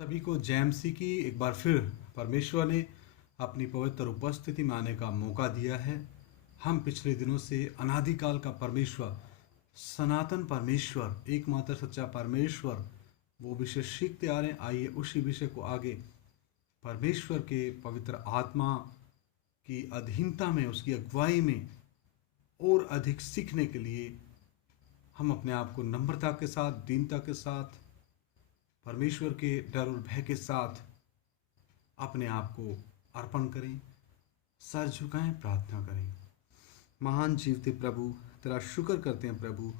सभी को जैमसी की एक बार फिर परमेश्वर ने अपनी पवित्र उपस्थिति में आने का मौका दिया है। हम पिछले दिनों से अनादिकाल का परमेश्वर, सनातन परमेश्वर, एकमात्र सच्चा परमेश्वर, वो विषय सीखते आ रहे हैं। आइए उसी विषय को आगे परमेश्वर के पवित्र आत्मा की अधीनता में, उसकी अगुवाई में और अधिक सीखने के लिए हम अपने आप को नम्रता के साथ, दीनता के साथ, परमेश्वर के डर और भय के साथ अपने आप को अर्पण करें, सर झुकाएं, प्रार्थना करें। महान जीवते प्रभु, तेरा शुक्र करते हैं प्रभु,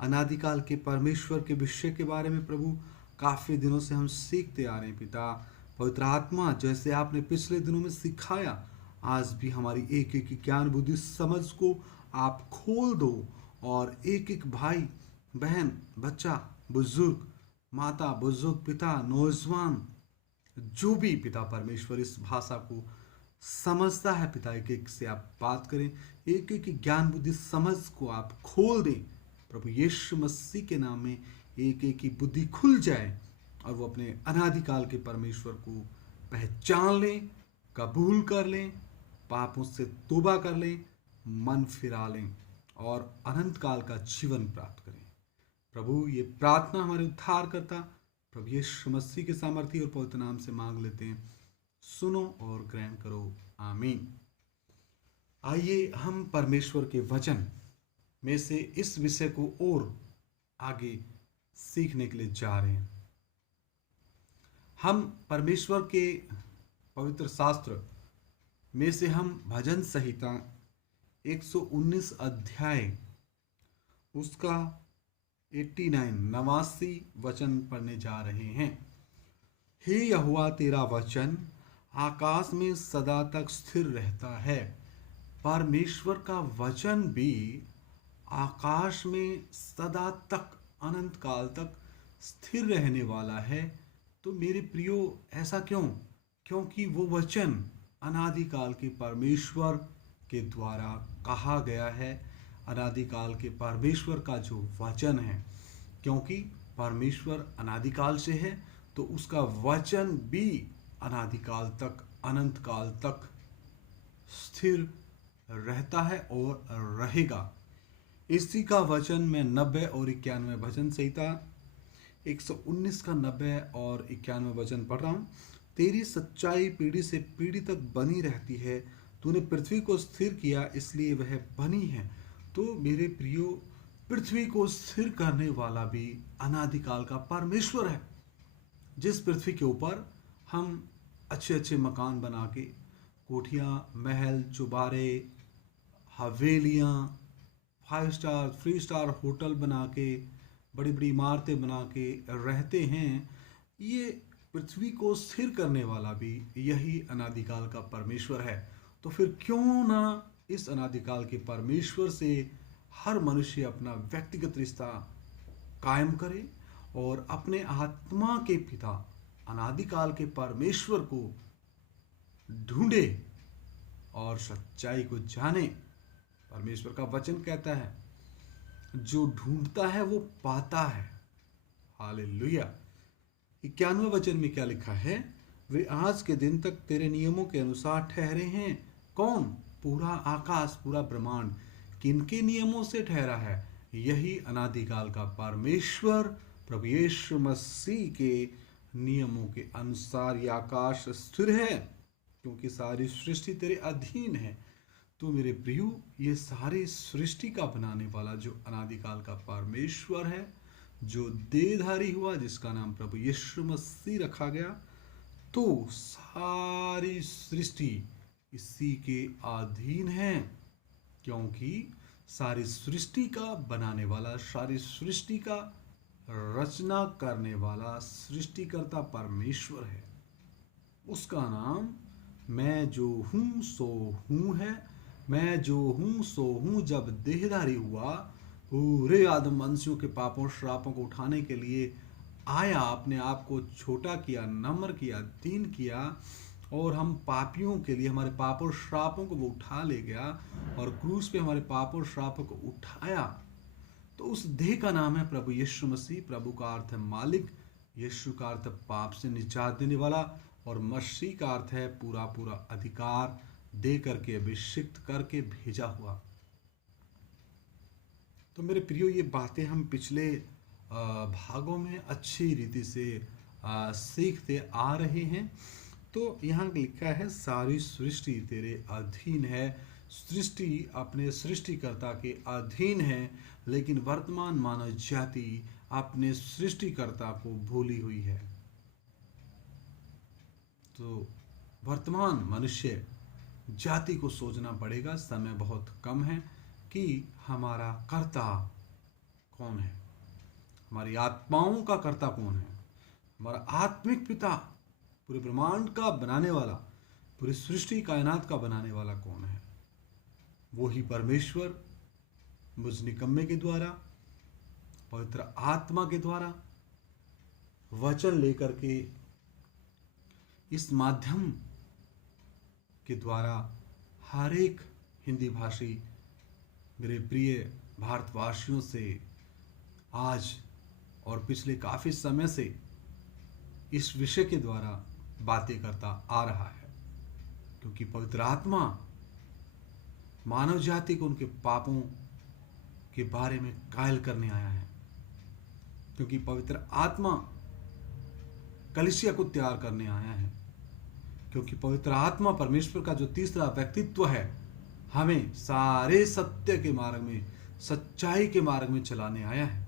अनादिकाल के परमेश्वर के विषय के बारे में प्रभु काफ़ी दिनों से हम सीखते आ रहे हैं। पिता, पवित्र आत्मा, जैसे आपने पिछले दिनों में सिखाया, आज भी हमारी एक एक ज्ञान बुद्धि समझ को आप खोल दो और एक एक भाई बहन, बच्चा, बुजुर्ग, माता, बुजुर्ग, पिता, नौजवान, जो भी पिता परमेश्वर इस भाषा को समझता है, पिता एक एक से आप बात करें, एक एक ज्ञान बुद्धि समझ को आप खोल दें प्रभु यीशु मसीह के नाम में। एक एक की बुद्धि खुल जाए और वो अपने अनादिकाल के परमेश्वर को पहचान लें, कबूल कर लें, पापों से तौबा कर लें, मन फिरा लें और अनंत काल का जीवन प्राप्त करें। प्रभु, ये प्रार्थना हमारे उद्धार करता प्रभु यीशु मसीह के सामर्थी और पवित्र नाम से मांग लेते हैं। सुनो और ग्रहण करो, आमीन। आइए हम परमेश्वर के वचन में से इस विषय को और आगे सीखने के लिए जा रहे हैं। हम परमेश्वर के पवित्र शास्त्र में से हम भजन संहिता 119 अध्याय उसका 89 वचन पढ़ने जा रहे हैं। हे यहोवा, तेरा वचन आकाश में सदा तक स्थिर रहता है। परमेश्वर का वचन भी आकाश में सदा तक, अनंत काल तक स्थिर रहने वाला है। तो मेरे प्रियो, ऐसा क्यों? क्योंकि वो वचन अनादिकाल के परमेश्वर के द्वारा कहा गया है। अनादिकाल के परमेश्वर का जो वचन है, क्योंकि परमेश्वर अनादिकाल से है तो उसका वचन भी अनादिकाल तक, अनंत काल तक स्थिर रहता है और रहेगा। इसी का वचन मैं 90 और 91 भजन संहिता 119 का 90 और 91 वचन पढ़ रहा हूँ। तेरी सच्चाई पीढ़ी से पीढ़ी तक बनी रहती है, तूने पृथ्वी को स्थिर किया इसलिए वह बनी है। तो मेरे प्रियो, पृथ्वी को स्थिर करने वाला भी अनादिकाल का परमेश्वर है। जिस पृथ्वी के ऊपर हम अच्छे अच्छे मकान बना के, कोठियाँ, महल, चुबारे, हवेलियाँ, 5 स्टार 3 स्टार होटल बना के, बड़ी बड़ी इमारतें बना के रहते हैं, ये पृथ्वी को स्थिर करने वाला भी यही अनादिकाल का परमेश्वर है। तो फिर क्यों ना इस अनादिकाल के परमेश्वर से हर मनुष्य अपना व्यक्तिगत रिश्ता कायम करे और अपने आत्मा के पिता अनादिकाल के परमेश्वर को ढूंढे और सच्चाई को जाने। परमेश्वर का वचन कहता है, जो ढूंढता है वो पाता है। हालेलुया। 91 वचन में क्या लिखा है? वे आज के दिन तक तेरे नियमों के अनुसार ठहरे हैं। कौन? पूरा आकाश, पूरा ब्रह्मांड किनके नियमों से ठहरा है? यही अनादिकाल का परमेश्वर प्रभु यीशु मसीह के नियमों के अनुसार ये आकाश स्थिर है, क्योंकि सारी सृष्टि तेरे अधीन है। तो मेरे प्रियो, ये सारी सृष्टि का बनाने वाला जो अनादिकाल का परमेश्वर है, जो देहधारी हुआ, जिसका नाम प्रभु यीशु मसीह रखा गया, तो सारी सृष्टि इसी के अधीन है। क्योंकि सारी सृष्टि का बनाने वाला, सारी सृष्टि का रचना करने वाला सृष्टिकर्ता परमेश्वर है। उसका नाम मैं जो हूँ सो हूँ है। मैं जो हूँ सो हूँ जब देहधारी हुआ, पूरे आदम वंशियों के पापों श्रापों को उठाने के लिए आया, अपने आप को छोटा किया, नम्र किया, दीन किया और हम पापियों के लिए हमारे पापों श्रापों को वो उठा ले गया और क्रूस पे हमारे पापों श्रापों को उठाया। तो उस देह का नाम है प्रभु यीशु मसीह। प्रभु का अर्थ है मालिक, यीशु का अर्थ पाप से निजात देने वाला, और मसीह का अर्थ है पूरा पूरा अधिकार दे करके, अभिषिक्त करके भेजा हुआ। तो मेरे प्रियो, ये बातें हम पिछले भागों में अच्छी रीति से सीखते आ रहे हैं। तो यहाँ लिखा है, सारी सृष्टि तेरे अधीन है। सृष्टि अपने सृष्टिकर्ता के अधीन है, लेकिन वर्तमान मानव जाति अपने सृष्टिकर्ता को भूली हुई है। तो वर्तमान मनुष्य जाति को सोचना पड़ेगा, समय बहुत कम है, कि हमारा कर्ता कौन है, हमारी आत्माओं का कर्ता कौन है, हमारा आत्मिक पिता, पूरे ब्रह्मांड का बनाने वाला, पूरी सृष्टि कायनात का बनाने वाला कौन है। वो ही परमेश्वर मुझ निकम्मे के द्वारा, पवित्र आत्मा के द्वारा वचन लेकर के इस माध्यम के द्वारा हर एक हिंदी भाषी मेरे प्रिय भारतवासियों से आज और पिछले काफ़ी समय से इस विषय के द्वारा बातें करता आ रहा है, क्योंकि पवित्र आत्मा मानव जाति को उनके पापों के बारे में कायल करने आया है, क्योंकि पवित्र आत्मा कलीसिया को तैयार करने आया है, क्योंकि पवित्र आत्मा परमेश्वर का जो तीसरा व्यक्तित्व है, हमें सारे सत्य के मार्ग में, सच्चाई के मार्ग में चलाने आया है।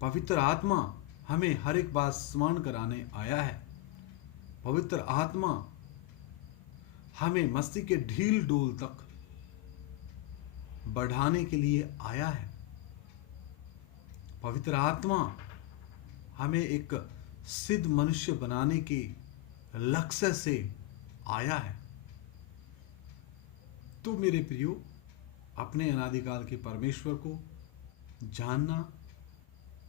पवित्र आत्मा हमें हर एक बात स्मरण कराने आया है। पवित्र आत्मा हमें मसीह के ढील डोल तक बढ़ाने के लिए आया है। पवित्र आत्मा हमें एक सिद्ध मनुष्य बनाने के लक्ष्य से आया है। तो मेरे प्रियो, अपने अनादिकाल के परमेश्वर को जानना,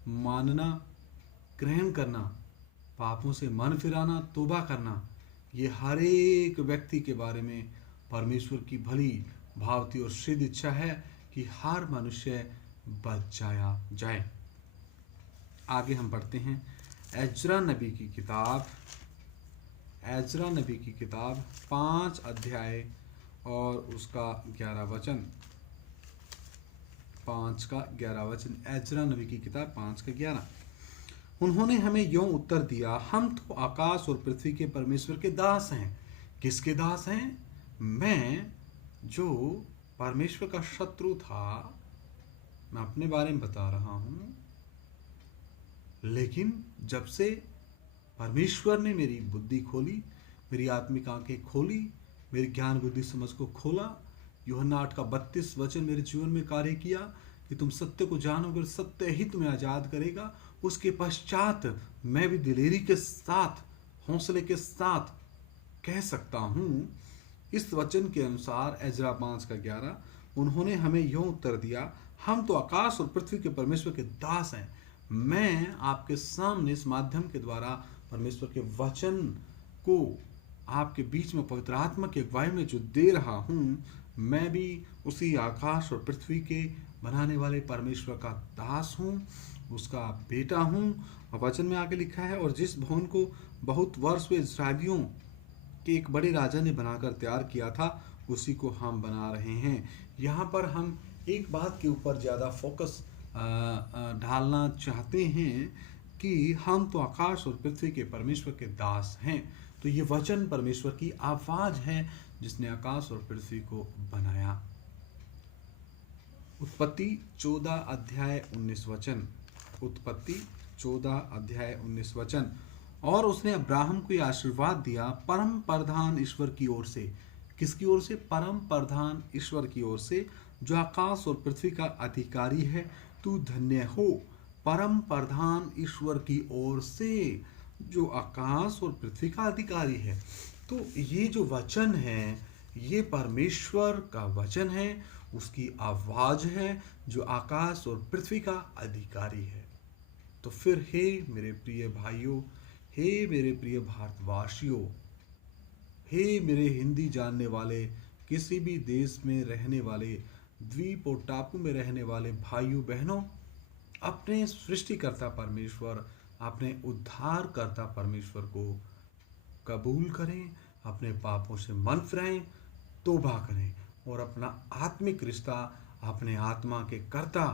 मानना, ग्रहण करना, पापों से मन फिराना, तौबा करना, ये हर एक व्यक्ति के बारे में परमेश्वर की भली भावती और सिद्ध इच्छा है कि हर मनुष्य बचाया जाए। आगे हम पढ़ते हैं एज्रा नबी की किताब, एज्रा नबी की किताब 5 अध्याय और उसका 11 वचन, 5 का 11 वचन। एज्रा नबी की किताब 5 का 11। उन्होंने हमें यूं उत्तर दिया, हम तो आकाश और पृथ्वी के परमेश्वर के दास हैं। किसके दास हैं? मैं जो परमेश्वर का शत्रु था, मैं अपने बारे में बता रहा हूं, लेकिन जब से परमेश्वर ने मेरी बुद्धि खोली, मेरी आत्मिक आंखें खोली, मेरी ज्ञान बुद्धि समझ को खोला, यूहन्ना 8 का 32 वचन मेरे जीवन में कार्य किया कि तुम सत्य को जानोगे और सत्य ही तुम्हें आजाद करेगा, उसके पश्चात मैं भी दिलेरी के साथ, हौसले के साथ कह सकता हूं इस वचन के अनुसार, एज्रा 5 का 11, उन्होंने हमें यूं उत्तर दिया, हम तो आकाश और पृथ्वी के परमेश्वर के दास हैं। मैं आपके सामने इस माध्यम के द्वारा परमेश्वर के वचन को आपके बीच में पवित्र आत्मा की अगुवाई में जो दे रहा हूं, मैं भी उसी आकाश और पृथ्वी के बनाने वाले परमेश्वर का दास हूं, उसका बेटा हूं। वचन में आगे लिखा है, और जिस भवन को बहुत वर्ष हुए इस्राएलियों के एक बड़े राजा ने बनाकर तैयार किया था, उसी को हम बना रहे हैं। यहाँ पर हम एक बात के ऊपर ज़्यादा फोकस डालना चाहते हैं कि हम तो आकाश और पृथ्वी के परमेश्वर के दास हैं। तो ये वचन परमेश्वर की आवाज है जिसने आकाश और पृथ्वी को बनाया। उत्पत्ति 14 अध्याय 19 वचन, उत्पत्ति 14 अध्याय 19 वचन। और उसने अब्राहम को यह आशीर्वाद दिया परम प्रधान ईश्वर की ओर से। किसकी ओर से? परम प्रधान ईश्वर की ओर से, जो आकाश और पृथ्वी का अधिकारी है। तू धन्य हो, परम प्रधान ईश्वर की ओर से, जो आकाश और पृथ्वी का अधिकारी है। तो ये जो वचन है, ये परमेश्वर का वचन है, उसकी आवाज है, जो आकाश और पृथ्वी का अधिकारी है। तो फिर हे मेरे प्रिय भाइयों, हे मेरे प्रिय भारतवासियों, हे मेरे हिंदी जानने वाले, किसी भी देश में रहने वाले, द्वीप और टापू में रहने वाले भाइयों बहनों, अपने सृष्टिकर्ता परमेश्वर अपने उद्धारकर्ता परमेश्वर को कबूल करें, अपने पापों से मन फिराएं, तौबा करें और अपना आत्मिक रिश्ता अपने आत्मा के कर्ता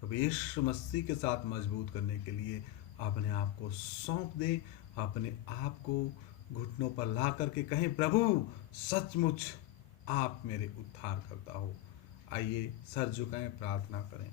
प्रभु यीशु मसीह के साथ मजबूत करने के लिए अपने आप को सौंप दे। अपने आप को घुटनों पर ला करके कहें, प्रभु सचमुच आप मेरे उद्धार करता हो। आइए सर झुकाएं, प्रार्थना करें।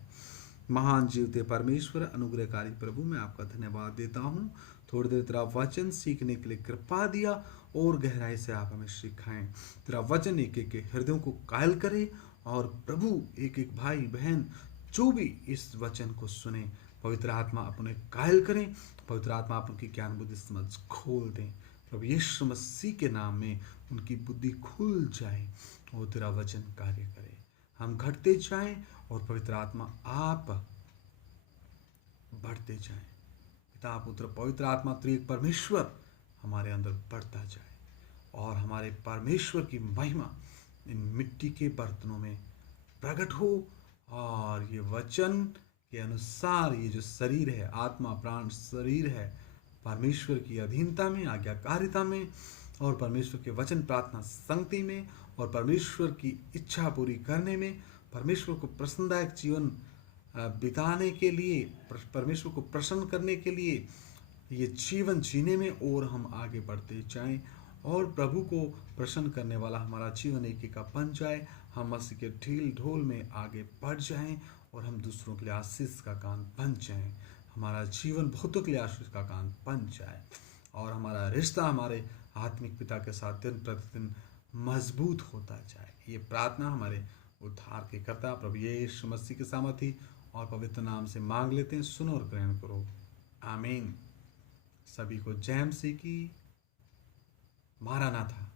महान जीवते परमेश्वर, अनुग्रहकारी प्रभु, मैं आपका धन्यवाद देता हूँ। थोड़ी देर तेरा वचन सीखने के लिए कृपा दिया और गहराई से आप हमें सिखाएं। तेरा वचन एक एक के हृदयों को कायल करे और प्रभु एक एक भाई बहन जो भी इस वचन को सुने, पवित्र आत्मा अपने कायल करें। पवित्र आत्मा आप उनकी ज्ञान बुद्धि समझ खोल दें। प्रभु यीशु मसीह के नाम में उनकी बुद्धि खुल जाए और तेरा वचन कार्य करे। हम घटते जाएं और पवित्र आत्मा आप बढ़ते जाएं। पिता पुत्र पवित्र आत्मा त्रिएक परमेश्वर हमारे अंदर बढ़ता जाए और हमारे परमेश्वर की महिमा इन मिट्टी के बर्तनों में प्रकट हो और ये वचन के अनुसार ये जो शरीर है, आत्मा प्राण शरीर है, परमेश्वर की अधीनता में, आज्ञाकारिता में और परमेश्वर के वचन प्रार्थना संगति में और परमेश्वर की इच्छा पूरी करने में, परमेश्वर को प्रसन्नदायक जीवन बिताने के लिए, परमेश्वर को प्रसन्न करने के लिए ये जीवन जीने में और हम आगे बढ़ते जाएं और प्रभु को प्रसन्न करने वाला हमारा जीवन एक का बन जाए। हम मसीह के ढील ढोल में आगे बढ़ जाएं और हम दूसरों के लिए आशीष का कान बन जाएं। हमारा जीवन बहुतों के लिए आशीष का कान बन जाए और हमारा रिश्ता हमारे आत्मिक पिता के साथ दिन प्रतिदिन मजबूत होता जाए। ये प्रार्थना हमारे उद्धार के कर्ता प्रभु यीशु मसीह के सामर्थी और पवित्र नाम से मांग लेते हैं। सुनो और ग्रहण करो। आमीन। सभी को जय मसीह की। मारानाथा।